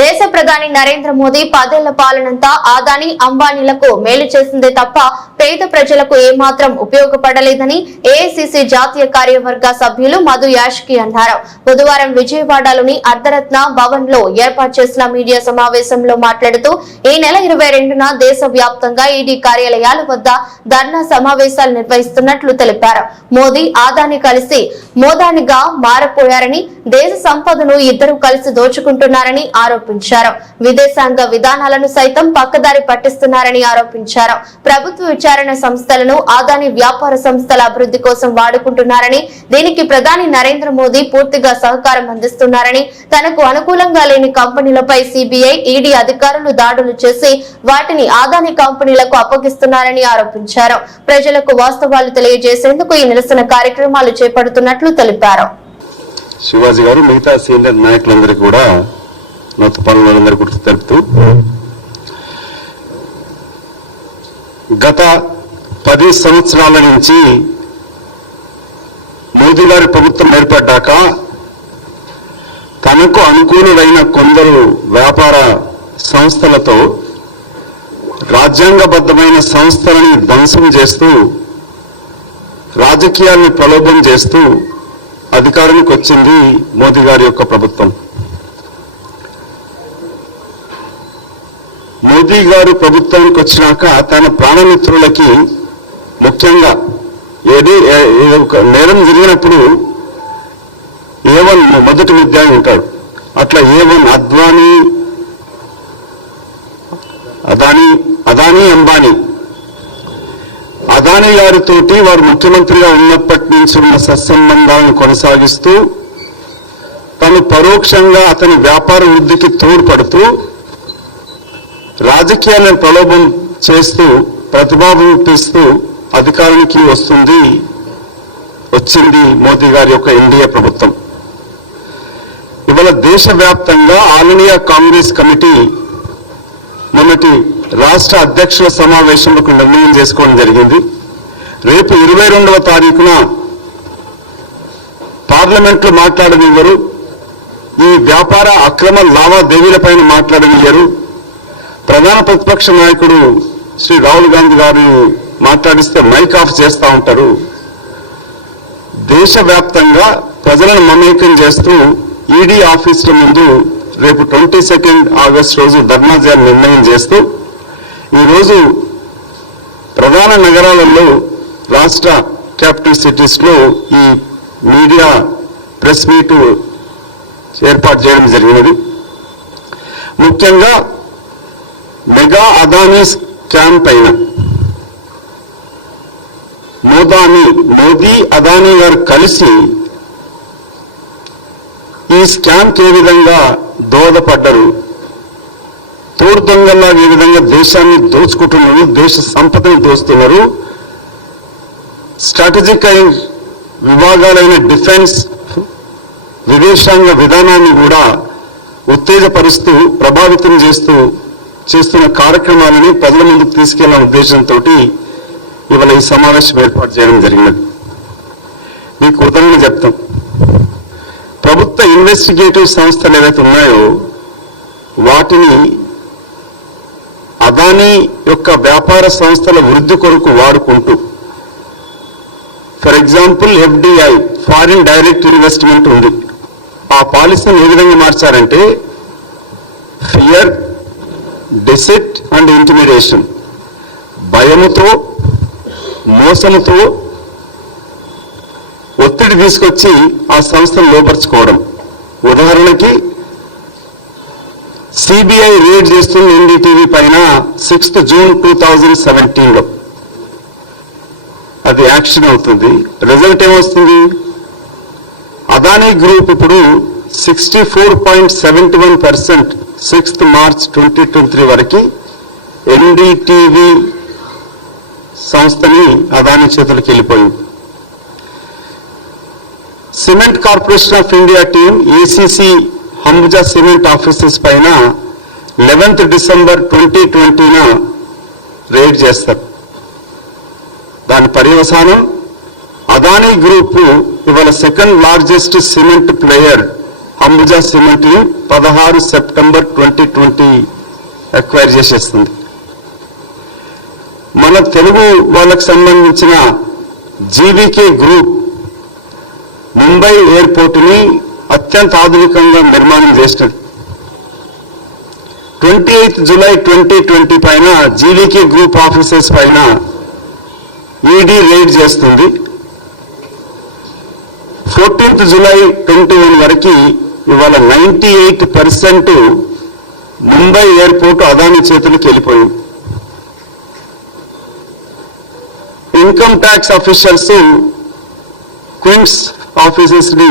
దేశ ప్రధాని నరేంద్ర మోదీ పదేళ్ళ పాలనంతా ఆదాని అంబానీలకు మేలు చేసిందే తప్ప పేద ప్రజలకు ఏమాత్రం ఉపయోగపడలేదని ఏఐసిసి జాతీయ కార్యవర్గ సభ్యులు మధు యాష్కి అన్నారు. బుధవారం విజయవాడలోని అర్ధరత్న భవన్లో ఏర్పాటు చేసిన మీడియా సమావేశంలో మాట్లాడుతూ ఈ నెల ఇరవై రెండున దేశ వ్యాప్తంగా ఈడీ కార్యాలయాల వద్ద ధర్నా సమావేశాలు నిర్వహిస్తున్నట్లు తెలిపారు. మోదీ ఆదాని కలిసి మోదానిగా మారపోయారని దేశ సంపదను ఇద్దరు కలిసి దోచుకుంటున్నారని ఆరోపించారు. విదేశాంగ విధానాలను సైతం పక్కదారి పట్టిస్తున్నారని ఆరోపించారు. ప్రభుత్వ విచారణ సంస్థలను ఆదాని వ్యాపార సంస్థల అభివృద్ధి కోసం వాడుకుంటున్నారని దీనికి ప్రధాని నరేంద్ర మోదీ పూర్తిగా సహకారం అందిస్తున్నారని తనకు అనుకూలంగా లేని కంపెనీలపై సిబిఐ ఈడీ అధికారులు దాడులు చేసి వాటిని ఆదాని కంపెనీలకు అప్పగిస్తున్నారని ఆరోపించారు. ప్రజలకు వాస్తవాలు తెలియజేసేందుకు ఈ నిరసన కార్యక్రమాలు చేపడుతున్నట్లు తెలిపారు. శివాజీ గారు మిగతా సీనియర్ నాయకులందరికీ కూడా నొత్త పనులందరికీ కూడా తెలుపుతూ గత పది సంవత్సరాల నుంచి మోదీ గారి ప్రభుత్వం ఏర్పడ్డాక తనకు అనుకూలుడైన కొందరు వ్యాపార సంస్థలతో రాజ్యాంగబద్ధమైన సంస్థలని ధ్వంసం చేస్తూ రాజకీయాన్ని ప్రలోభం చేస్తూ అధికారానికి వచ్చింది మోదీ గారి యొక్క ప్రభుత్వం. మోదీ గారు ప్రభుత్వానికి వచ్చినాక తన ప్రాణమిత్రులకి ముఖ్యంగా ఏది ఒక నేరం జరిగినప్పుడు ఏ వన్ మొదటి విద్య ఉంటాడు. అట్లా ఏ వన్ అద్వానీ అదానీ అదానీ అంబానీ గారితోటి వారు ముఖ్యమంత్రిగా ఉన్నప్పటి నుంచి ఉన్న సత్సంబంధాలను కొనసాగిస్తూ తను పరోక్షంగా అతని వ్యాపార వృద్ధికి తోడ్పడుతూ రాజకీయాలను ప్రలోభం చేస్తూ ప్రతిభాభిపిస్తూ అధికారానికి వస్తుంది వచ్చింది మోదీ గారి యొక్క ఎన్డీఏ ప్రభుత్వం. ఇవాళ దేశవ్యాప్తంగా ఆల్ ఇండియా కాంగ్రెస్ కమిటీ మొన్నటి రాష్ట్ర అధ్యక్షుల సమావేశంలో నిర్ణయం చేసుకోవడం జరిగింది. రేపు ఇరవై రెండవ తారీఖున పార్లమెంట్లో మాట్లాడనివ్వరు ఈ వ్యాపార అక్రమ లావాదేవీలపైన మాట్లాడనివ్వరు. ప్రధాన ప్రతిపక్ష నాయకుడు శ్రీ రాహుల్ గాంధీ గారు మాట్లాడిస్తే మైక్ ఆఫ్ చేస్తూ ఉంటారు. దేశవ్యాప్తంగా ప్రజలను మమేకం చేస్తూ ఈడీ ఆఫీసుల ముందు రేపు ట్వంటీ సెకండ్ ఆగస్ట్ రోజు ధర్నా నిర్ణయం చేస్తూ ఈరోజు ప్రధాన నగరాలలో రాష్ట్ర క్యాపిటల్ సిటీస్లో ఈ మీడియా ప్రెస్ మీట్ ఏర్పాటు చేయడం జరిగినది. ముఖ్యంగా మెగా అదానీ స్కామ్ పైన మోదాని మోదీ అదానీ గారు కలిసి ఈ స్కామ్కి ఏ విధంగా దోహదపడ్డరు తోడు దొంగల్లాగా ఏ విధంగా దేశాన్ని దోచుకుంటున్నారు దేశ సంపదను దోస్తున్నారు స్ట్రాటజిక్ అయిన విభాగాలైన డిఫెన్స్ విదేశాంగ విధానాన్ని కూడా ఉత్తేజపరుస్తూ ప్రభావితం చేస్తూ చేస్తున్న కార్యక్రమాలని ప్రజల ముందుకు తీసుకెళ్ళే ఉద్దేశంతో ఇవాళ ఈ సమావేశం ఏర్పాటు చేయడం జరిగినది. మీకు ఉదాహరణ చెప్తాం. ప్రభుత్వ ఇన్వెస్టిగేటివ్ సంస్థలు ఏవైతే ఉన్నాయో వాటిని అదానీ యొక్క వ్యాపార సంస్థల వృద్ధి కొరకు వాడుకుంటూ for example FDI foreign direct investment ఉంది. ఆ పాలసీని ఏ విధంగా మార్చారంటే ఫియర్ డిసిట్ అండ్ ఇంటిమిడేషన్ భయముతో మోసముతో ఒత్తిడి తీసుకొచ్చి ఆ సంస్థను లోపరుచుకోవడం. ఉదాహరణకి సిబిఐ రేడ్ చేస్తున్న ఎన్డీటీవీ పైన సిక్స్త్ జూన్ టూ థౌజండ్ సెవెంటీన్లో అది యాక్షన్ అవుతుంది. రిజల్ట్ ఏమొస్తుంది? అదానీ గ్రూప్ ఇప్పుడు sixty four point seventy one percent sixth March twenty twenty three వరకు ఎన్డీటీవీ సంస్థని అదానీ చేతులకు వెళ్ళిపోయింది. Cement corporation of India team ACC Ambuja cement offices పైన లెవెన్త్ డిసెంబర్ ట్వంటీ ట్వంటీన రేడ్ చేస్తారు. దాని పర్యవసానం అదానీ గ్రూప్ ఇవాళ second largest cement player Ambuja సిమెంట్ని పదహారు సెప్టెంబర్ ట్వంటీ ట్వంటీ అక్వైర్ చేసేస్తుంది. మన తెలుగు వాళ్ళకు సంబంధించిన జీవీకే గ్రూప్ ముంబై ఎయిర్పోర్టుని అత్యంత ఆధునికంగా నిర్మాణం చేసినది twenty eighth July twenty twenty పైన జీవీకే గ్రూప్ ఆఫీసర్స్ పైన ఈడీ రైడ్ చేస్తుంది. ఫోర్టీన్త్ జులై ట్వంటీ వన్ వరకు ఇవాళ ninety eight percent Mumbai airport Adani చేతులకు వెళ్ళిపోయింది. ఇన్కమ్ ట్యాక్స్ అఫీషియల్స్ క్విన్స్ ఆఫీసెస్ని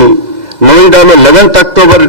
నోయిడాలో లెవెన్త్ అక్టోబర్